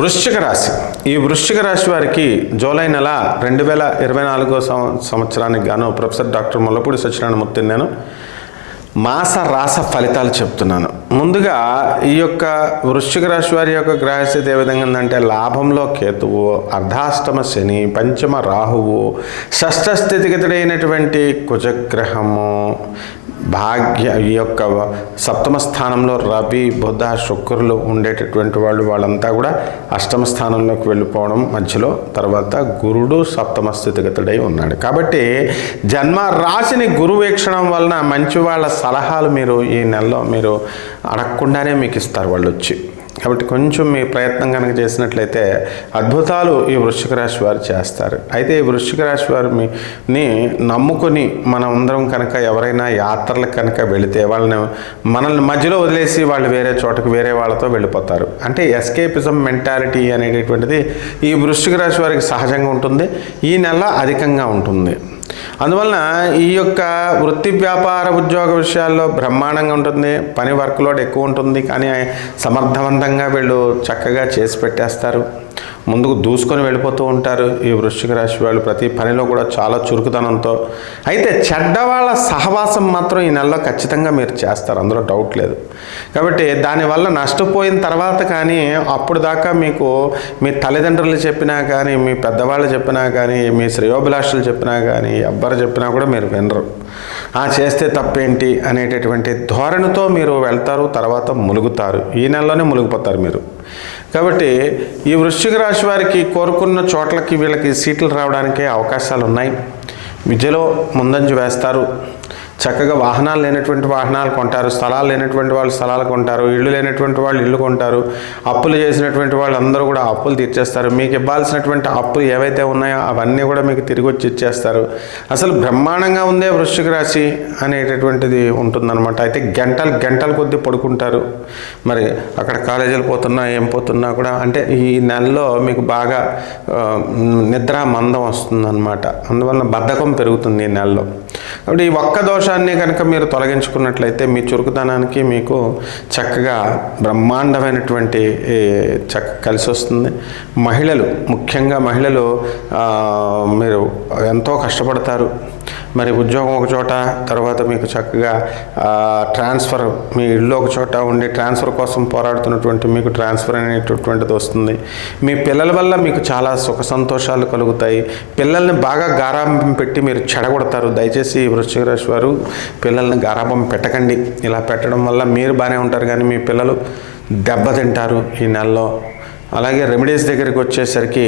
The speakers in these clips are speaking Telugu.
వృశ్చిక రాశి. ఈ వృశ్చిక రాశి వారికి జూలై నెల 2024 సంవత్సరానికి గాను ప్రొఫెసర్ డాక్టర్ ముల్లపూడి సత్యనారాయణమూర్తి నేను మాస రాస ఫలితాలు చెప్తున్నాను. ముందుగా ఈ యొక్క వృశ్చిక రాశి వారి యొక్క గ్రహస్థితి ఏ విధంగా ఉందంటే, లాభంలో కేతువు, అర్ధాష్టమ శని, పంచమ రాహువు, షష్ఠ స్థితిగతుడైనటువంటి కుజగ్రహము, భాగ్య ఈ యొక్క సప్తమ స్థానంలో రవి, బుధ, శుక్రులు ఉండేటటువంటి వాళ్ళంతా కూడా అష్టమ స్థానంలోకి వెళ్ళిపోవడం, మధ్యలో తర్వాత గురుడు సప్తమ స్థితిగతుడై ఉన్నాడు. కాబట్టి జన్మ రాశిని గురు వీక్షణం వలన మంచి వాళ్ళ సలహాలు మీరు ఈ నెలలో మీరు అడగకుండానే మీకు ఇస్తారు వాళ్ళు వచ్చి. కాబట్టి కొంచెం మీ ప్రయత్నం కనుక చేసినట్లయితే అద్భుతాలు ఈ వృశ్చిక రాశి వారు చేస్తారు. అయితే ఈ వృశ్చిక రాశి వారిని నమ్ముకొని మనం అందరం కనుక ఎవరైనా యాత్రలకు కనుక వెళితే మనల్ని మధ్యలో వదిలేసి వాళ్ళు వేరే చోటకు వేరే వాళ్ళతో వెళ్ళిపోతారు. అంటే ఎస్కేపిజం మెంటాలిటీ అనేటటువంటిది ఈ వృశ్చిక రాశి వారికి సహజంగా ఉంటుంది, ఈ నెల అధికంగా ఉంటుంది. అందువలన ఈ యొక్క వృత్తి వ్యాపార ఉద్యోగ విషయాల్లో బ్రహ్మాండంగా ఉంటుంది, పని వర్క్ లోడ్ ఎక్కువ ఉంటుంది, కానీ సమర్థవంతంగా వీళ్ళు చక్కగా చేసి పెట్టేస్తారు, ముందుకు దూసుకొని వెళ్ళిపోతూ ఉంటారు ఈ వృశ్చిక రాశి వాళ్ళు ప్రతి పనిలో కూడా చాలా చురుకుతనంతో. అయితే చెడ్డవాళ్ళ సహవాసం మాత్రం ఈ నెలలో ఖచ్చితంగా మీరు చేస్తారు, అందులో డౌట్ లేదు. కాబట్టి దానివల్ల నష్టపోయిన తర్వాత కానీ అప్పుడు దాకా మీకు మీ తల్లిదండ్రులు చెప్పినా కానీ, మీ పెద్దవాళ్ళు చెప్పినా కానీ, మీ శ్రేయోభిలాషులు చెప్పినా కానీ, ఎవ్వరు చెప్పినా కూడా మీరు వినరు. చేస్తే తప్పేంటి అనేటటువంటి ధోరణితో మీరు వెళ్తారు, తర్వాత ములుగుతారు, ఈ నెలలోనే మునిగిపోతారు మీరు. కాబట్టి ఈ వృశ్చిక రాశి వారికి కోరుకున్న చోట్లకి వీళ్ళకి సీట్లు రావడానికి అవకాశాలు ఉన్నాయి. విద్యలో ముందంజ వేస్తారు, చక్కగా వాహనాలు లేనటువంటి వాహనాలు కొంటారు, స్థలాలు లేనటువంటి వాళ్ళు స్థలాలు కొంటారు, ఇళ్ళు లేనటువంటి వాళ్ళు ఇళ్ళు కొంటారు, అప్పులు చేసినటువంటి వాళ్ళు అందరూ కూడా అప్పులు తీర్చేస్తారు. మీకు ఇవ్వాల్సినటువంటి అప్పులు ఏవైతే ఉన్నాయో అవన్నీ కూడా మీకు తిరిగి వచ్చి ఇచ్చేస్తారు. అసలు బ్రహ్మాండంగా ఉందే వృశ్చిక రాశి అనేటటువంటిది ఉంటుందన్నమాట. అయితే గంటలు కొద్దీ పడుకుంటారు. మరి అక్కడ కాలేజీలు పోతున్నా ఏం పోతున్నా కూడా అంటే ఈ నెలలో మీకు బాగా నిద్ర మందం వస్తుందన్నమాట. అందువల్ల బద్ధకం పెరుగుతుంది ఈ నెలలో. కాబట్టి ఈ ఒక్క దోషాన్ని కనుక మీరు తొలగించుకున్నట్లయితే మీ చురుకుతనానికి మీకు చక్కగా బ్రహ్మాండమైనటువంటి కలిసి వస్తుంది. ముఖ్యంగా మహిళలు మీరు ఎంతో కష్టపడతారు. మరి ఉద్యోగం ఒక చోట, తర్వాత మీకు చక్కగా ట్రాన్స్ఫర్, మీ ఇల్లు ఒక చోట ఉండి ట్రాన్స్ఫర్ కోసం పోరాడుతున్నటువంటి మీకు ట్రాన్స్ఫర్ అనేటటువంటిది వస్తుంది. మీ పిల్లల వల్ల మీకు చాలా సుఖ సంతోషాలు కలుగుతాయి. పిల్లల్ని బాగా గారాబం పెట్టి మీరు చెడగొడతారు. దయచేసి వృశ్చిక రాశి వారు పిల్లల్ని గారాబం పెట్టకండి. ఇలా పెట్టడం వల్ల మీరు బాగానే ఉంటారు, కానీ మీ పిల్లలు దెబ్బతింటారు ఈ నెలలో. అలాగే రెమెడీస్ దగ్గరికి వచ్చేసరికి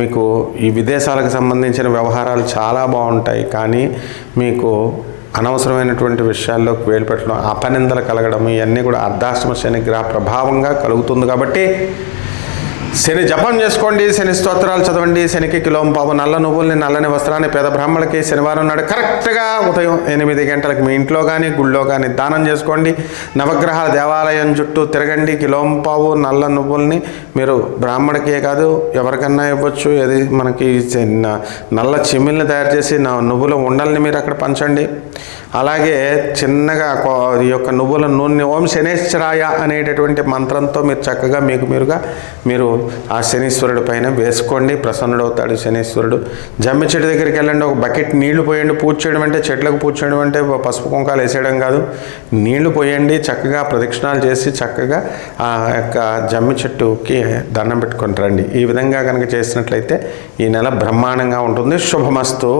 మీకు ఈ విదేశాలకు సంబంధించిన వ్యవహారాలు చాలా బాగుంటాయి, కానీ మీకు అనవసరమైనటువంటి విషయాల్లోకి వేలు పెట్టడం, అపనిందలు కలగడం ఇవన్నీ కూడా అర్ధాష్టమ శని గ్రహ ప్రభావంగా కలుగుతుంది. కాబట్టి శని జపం చేసుకోండి, శని స్తోత్రాలు చదవండి, శనికి కిలోంపావు నల్ల నువ్వుల్ని, నల్లని వస్త్రాన్ని పేద బ్రాహ్మణులకి శనివారం నాడు కరెక్ట్గా ఉదయం 8 గంటలకు మీ ఇంట్లో కానీ గుళ్ళో కానీ దానం చేసుకోండి. నవగ్రహాల దేవాలయం చుట్టూ తిరగండి. కిలోంపావు నల్ల నువ్వుల్ని మీరు బ్రాహ్మణికే కాదు ఎవరికన్నా ఇవ్వచ్చు. అది మనకి నల్ల చిమ్మిల్ని తయారు చేసి నువ్వుల ఉండల్ని మీరు అక్కడ పంచండి. అలాగే చిన్నగా ఈ యొక్క నువ్వుల నూనె ఓం శనేశ్వరాయ అనేటటువంటి మంత్రంతో మీరు చక్కగా మీరు ఆ శనీశ్వరుడి పైన వేసుకోండి. ప్రసన్నుడవుతాడు శనీశ్వరుడు. జమ్మి చెట్టు దగ్గరికి వెళ్ళండి, ఒక బకెట్ నీళ్లు పోయండి. పూజ చేయడం అంటే చెట్లకు పూజ చేయడం అంటే పసుపు కుంకాలు వేసేయడం కాదు, నీళ్లు పోయండి. చక్కగా ప్రదక్షిణాలు చేసి చక్కగా ఆ యొక్క జమ్మి చెట్టుకి దండం పెట్టుకొని రండి. ఈ విధంగా కనుక చేసినట్లయితే ఈ నెల బ్రహ్మాండంగా ఉంటుంది. శుభమస్తు.